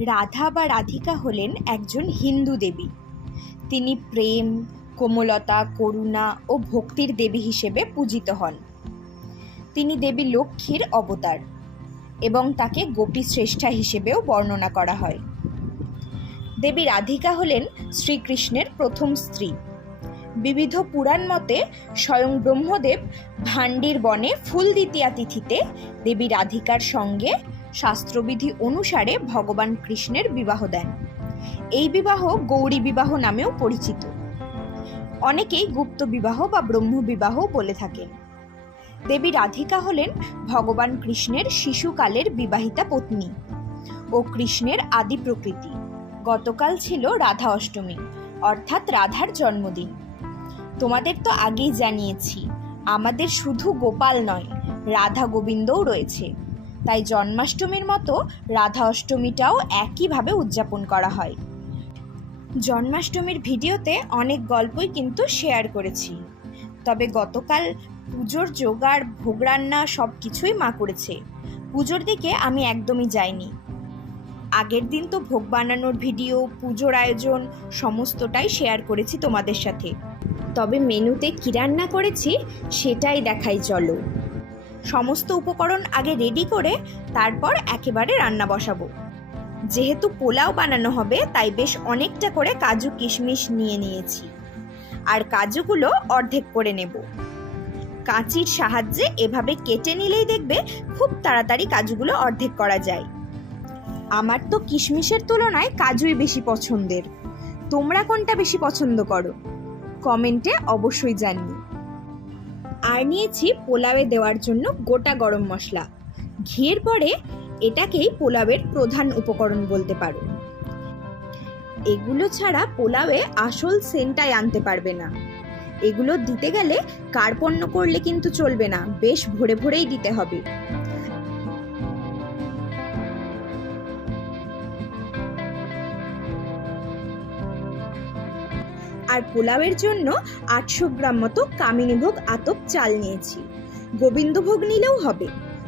রাধা বা রাধিকা হলেন একজন হিন্দু দেবী। তিনি প্রেম, কোমলতা, করুণা ও ভক্তির দেবী হিসেবে পূজিত হন। তিনি দেবী লক্ষ্মীর অবতার এবং তাকে গোপী শ্রেষ্ঠা হিসেবেও বর্ণনা করা হয়। দেবী রাধিকা হলেন শ্রীকৃষ্ণের প্রথম স্ত্রী। বিবিধ পুরাণ মতে স্বয়ং ব্রহ্মদেব ভান্ডির বনে ফুল দ্বিতীয়া তিথিতে দেবী রাধিকার সঙ্গে শাস্ত্রবিধি অনুসারে ভগবান কৃষ্ণের বিবাহ দেন। এই বিবাহ গৌরী বিবাহ নামেও পরিচিত। অনেকেই গুপ্ত বিবাহ বা ব্রহ্ম বিবাহ বলে থাকেন। দেবী রাধিকা হলেন ভগবান কৃষ্ণের শিশুকালের বিবাহিতা পত্নী ও কৃষ্ণের আদি প্রকৃতি। গতকাল ছিল রাধা অষ্টমী, অর্থাৎ রাধার জন্মদিন। তোমাদের তো আগেই জানিয়েছি, আমাদের শুধু গোপাল নয়, রাধা গোবিন্দও রয়েছে। তাই জন্মাষ্টমীর মতো রাধা অষ্টমীটাও একইভাবে উদযাপন করা হয়। জন্মাষ্টমীর ভিডিওতে অনেক গল্পই কিন্তু শেয়ার করেছি। তবে গতকাল পুজোর জোগাড়, ভোগ রান্না সব কিছুই মা করেছে। পুজোর দিকে আমি একদমই যাইনি। আগের দিন তো ভোগ বানানোর ভিডিও, পুজোর আয়োজন সমস্তটাই শেয়ার করেছি তোমাদের সাথে। তবে মেনুতে কী রান্না করেছি সেটাই দেখাই চলো। সমস্ত উপকরণ আগে রেডি করে তারপর একেবারে রান্না বসাবো। যেহেতু পোলাও বানানো হবে, তাই বেশ অনেকটা করে কাজু কিশমিশ নিয়ে নিয়েছি। আর কাজুগুলো অর্ধেক করে নেব। কাঁচির সাহায্যে এভাবে কেটে নিলেই দেখবে খুব তাড়াতাড়ি কাজুগুলো অর্ধেক করা যায়। আমার তো কিশমিশের তুলনায় কাজুই বেশি পছন্দের। তোমরা কোনটা বেশি পছন্দ করো? কমেন্টে অবশ্যই জানিও। আর নিয়েছি পোলাওয়ে দেওয়ার জন্য গোটা গরম মশলা। ঘিয়ের পরে এটাকেই পোলাওয়ের প্রধান উপকরণ বলতে পারো। এগুলো ছাড়া পোলাওয়ে আসল সেন্টাই আনতে পারবে না। এগুলো দিতে গেলে কার্পণ্য করলে কিন্তু চলবে না, বেশ ভরে ভরেই দিতে হবে। আর পোলাওয়ের জন্য আটশো গ্রাম মতো কামিনীভোগ আতপ চাল নিয়েছি। গোবিন্দভোগ নিলেও হবে,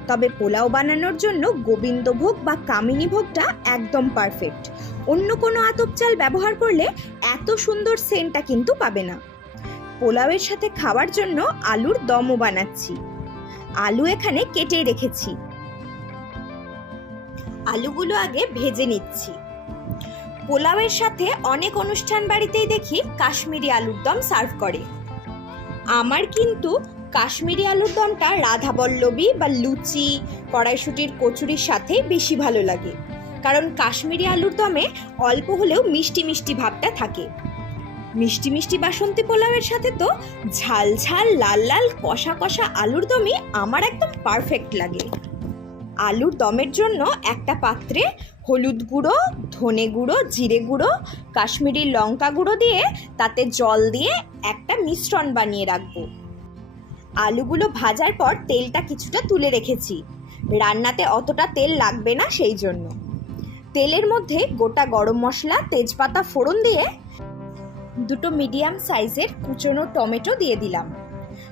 তবে পোলাও বানানোর জন্য গোবিন্দভোগ বা কামিনীভোগটা একদম পারফেক্ট। অন্য কোনো আতপ চাল ব্যবহার করলে এত সুন্দর সেন্টটা কিন্তু পাবে না। পোলাওয়ের সাথে খাওয়ার জন্য আলুর দমও বানাচ্ছি। আলু এখানে কেটে রেখেছি। আলুগুলো আগে ভেজে নিচ্ছি। পোলাওয়ের সাথে অনেক অনুষ্ঠান বাড়িতেই দেখি কাশ্মীরি আলুর দম সার্ভ করে। আমার কিন্তু কাশ্মীরি আলুর দমটা রাধাবল্লবী বা লুচি, কড়াইশুটির কচুরির সাথে বেশি ভালো লাগে। কারণ কাশ্মীরি আলুর দমে অল্প হলেও মিষ্টি মিষ্টি ভাবটা থাকে। মিষ্টি মিষ্টি বাসন্তী পোলাওয়ের সাথে তো ঝাল ঝাল লাল লাল কষা কষা আলুর দমই আমার একদম পারফেক্ট লাগে। আলুর দমের জন্য একটা পাত্রে হলুদ গুঁড়ো ধনে গুঁড়ো, জিরে গুঁড়ো, কাশ্মীরি লঙ্কা গুঁড়ো দিয়ে তাতে জল দিয়ে একটা মিশ্রণ বানিয়ে রাখব। আলুগুলো ভাজার পর তেলটা কিছুটা তুলে রেখেছি। রান্নাতে অতটা তেল লাগবে না সেই জন্য। তেলের মধ্যে গোটা গরম মশলা, তেজপাতা ফোড়ন দিয়ে দুটো মিডিয়াম সাইজের কুচনো টমেটো দিয়ে দিলাম।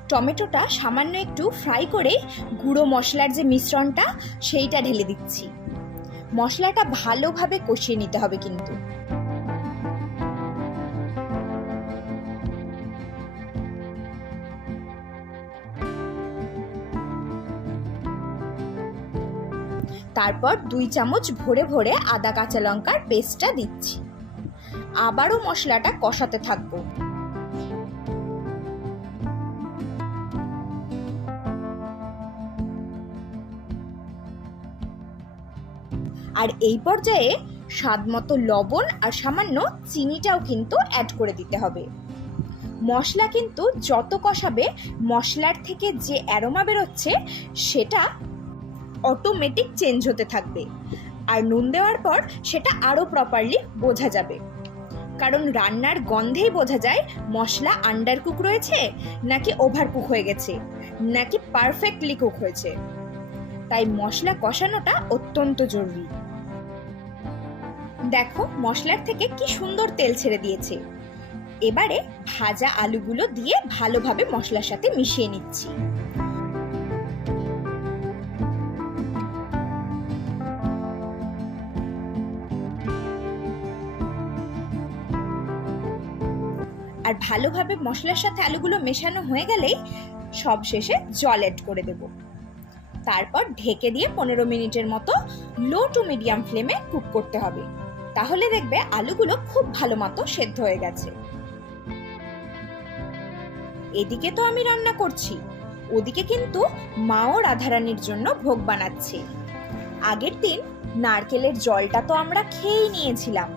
টমেটোটা সামান্য একটু ফ্রাই করে গুঁড়ো মশলার যে মিশ্রণটা, সেইটা ঢেলে দিচ্ছি। মশলাটা ভালোভাবে কষিয়ে নিতে হবে কিন্তু। তারপর দুই চামচ ভরে ভরে আদা কাঁচা লঙ্কার পেস্টটা দিচ্ছি। আবারও মশলাটা কষাতে থাকব। আর এই পর্যায়ে স্বাদ মতো লবণ আর সামান্য চিনিটাও কিন্তু অ্যাড করে দিতে হবে। মশলা কিন্তু যত কষাবে, মশলার থেকে যে অ্যারোমা বেরোচ্ছে, সেটা অটোমেটিক চেঞ্জ হতে থাকবে। আর নুন দেওয়ার পর সেটা আরও প্রপারলি বোঝা যাবে। কারণ রান্নার গন্ধেই বোঝা যায় মশলা আন্ডার কুক রয়েছে নাকি ওভার কুক হয়ে গেছে, নাকি পারফেক্টলি কুক হয়েছে। তাই মশলা কষানোটা অত্যন্ত জরুরি। দেখো মশলার থেকে কি সুন্দর তেল ছেড়ে দিয়েছে। এবারে ভাজা আলুগুলো দিয়ে ভালোভাবে মশলার সাথে মিশিয়ে নিচ্ছি। আর ভালোভাবে মশলার সাথে আলুগুলো মেশানো হয়ে গেলেই সব শেষে জল অ্যাড করে দেব। তারপর ঢেকে দিয়ে পনেরো মিনিটের মতো লো টু মিডিয়াম ফ্লেমে কুক করতে হবে। তাহলে দেখবে আলুগুলো খুব ভালো মতো সেদ্ধ হয়ে গেছে। এদিকে তো আমি রান্না করছি। ওদিকে কিন্তু মাও রাধারানীর জন্য ভোগ বানাচ্ছে। আগের দিন নারকেলের জলটা তো আমরা খেয়েই নিয়েছিলাম।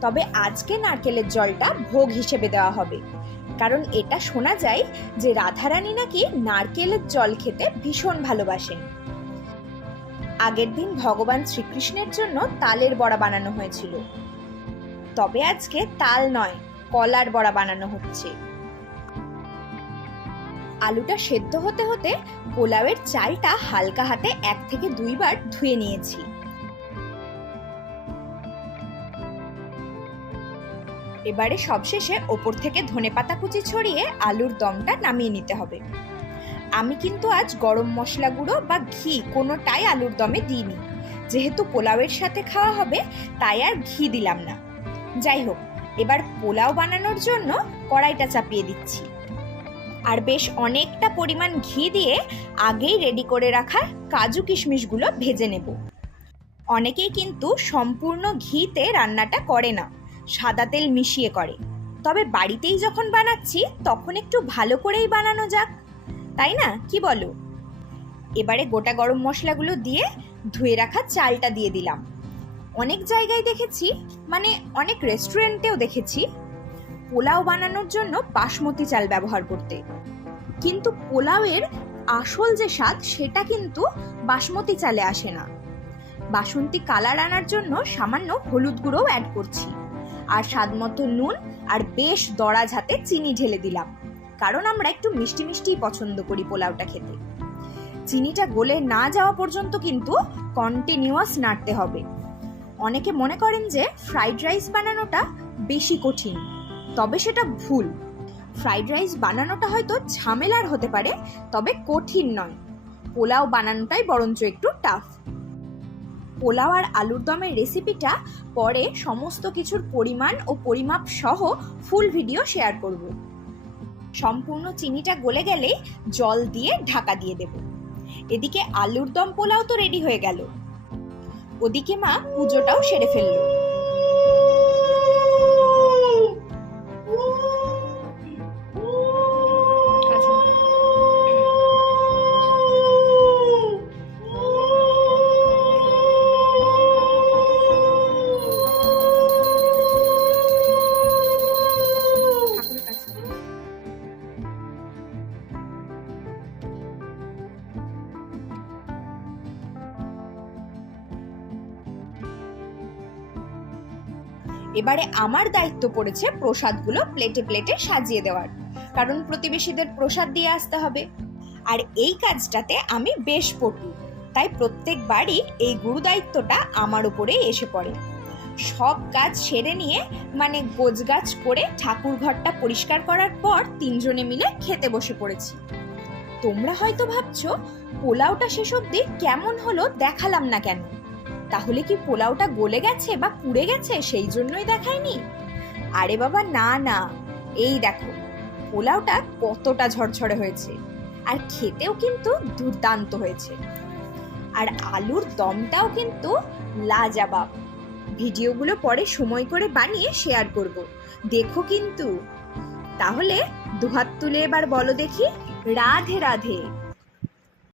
তবে আজকে নারকেলের জলটা ভোগ হিসেবে দেওয়া হবে। কারণ এটা শোনা যায় যে রাধারানী নাকি নারকেলের জল খেতে ভীষণ ভালোবাসেন। আগের দিন ভগবান শ্রীকৃষ্ণের জন্য তালের বড়া বানানো হয়েছিল। তবে আজকে তাল নয়, কলার বড়া বানানো হচ্ছে। আলুটা সেদ্ধ হতে হতে পোলাওয়ের চালটা হালকা হাতে এক থেকে দুইবার ধুয়ে নিয়েছি। এবারে সবশেষে ওপর থেকে ধনেপাতা কুচি ছড়িয়ে আলুর দমটা নামিয়ে নিতে হবে। আমি কিন্তু আজ গরম মশলা গুঁড়ো বা ঘি কোনোটাই আলুর দমে দিইনি। যেহেতু পোলাওয়ের সাথে খাওয়া হবে, তাই আর ঘি দিলাম না। যাই হোক, এবার পোলাও বানানোর জন্য কড়াইটা চাপিয়ে দিচ্ছি। আর বেশ অনেকটা পরিমাণ ঘি দিয়ে আগেই রেডি করে রাখা কাজু কিশমিশগুলো ভেজে নেব। অনেকেই কিন্তু সম্পূর্ণ ঘিতে রান্নাটা করে না, সাদা তেল মিশিয়ে করে। তবে বাড়িতেই যখন বানাচ্ছি, তখন একটু ভালো করেই বানানো যাক। তাই না? কি বলো? এবারে গোটা গরম মশলাগুলো দিয়ে ধুয়ে রাখা চালটা দিয়ে দিলাম। অনেক জায়গায় দেখেছি মানে অনেক রেস্টুরেন্টেও দেখেছি, পোলাও বানানোর জন্য বাসমতি চাল ব্যবহার করতে। কিন্তু পোলাওয়ের আসল যে স্বাদ, সেটা কিন্তু বাসমতি চালে আসে না। বাসন্তী কালার আনার জন্য সামান্য হলুদ গুঁড়োও অ্যাড করছি। আর স্বাদ মতো নুন আর বেশ দড়া ঝাতে চিনি ঢেলে দিলাম। কারণ আমরা একটু মিষ্টি মিষ্টিই পছন্দ করি পোলাওটা খেতে। চিনিটা গলে না যাওয়া পর্যন্ত কিন্তু কন্টিনিউয়াস নাড়তে হবে। অনেকে মনে করেন যে ফ্রাইড রাইস বানানোটা বেশি কঠিন, তবে সেটা ভুল। ফ্রাইড রাইস বানানোটা হয়তো ঝামেলার হতে পারে, তবে কঠিন নয়। পোলাও বানানোটাই বরঞ্চ একটু টাফ পোলাও আর আলুর দমের রেসিপিটা পরে সমস্ত কিছুর পরিমাণ ও পরিমাপ সহ ফুল ভিডিও শেয়ার করব। সম্পূর্ণ চিনিটা গলে গেলে জল দিয়ে ঢাকা দিয়ে দেব। এদিকে আলুর দম পোলাও তো রেডি হয়ে গেল। ওদিকে মা পুজোটাও সেরে ফেলল। এবারে আমার দায়িত্ব পড়েছে প্রসাদগুলো প্লেটে প্লেটে সাজিয়ে দেওয়ার, কারণ প্রতিবেশীদের প্রসাদ দিয়ে আসতে হবে। আর এই কাজটাতে আমি বেশ পটু, তাই প্রত্যেকবারই এই গুরু দায়িত্বটা আমার উপরে এসে পড়ে। সব কাজ সেরে নিয়ে মানে গোছগাছ করে ঠাকুর ঘরটা পরিষ্কার করার পর তিনজনে মিলে খেতে বসে পড়েছি। তোমরা হয়তো ভাবছ, পোলাওটা শেষ অবধি কেমন হলো দেখালাম না কেন? তাহলে কি পোলাওটা গলে গেছে বা পুড়ে গেছে সেই জন্যই দেখায়নি? আরে বাবা, না না। এই দেখো, পোলাওটা কতটা ঝরঝরে হয়েছে। আর খেতেও কিন্তু দুর্দান্ত হয়েছে। আর আলুর দমটাও কিন্তু লাজাবাব। ভিডিওগুলো পরে সময় করে বানিয়ে শেয়ার করব। দেখো কিন্তু। তাহলে দুহাত তুলে এবার বলো দেখি। রাধে রাধে।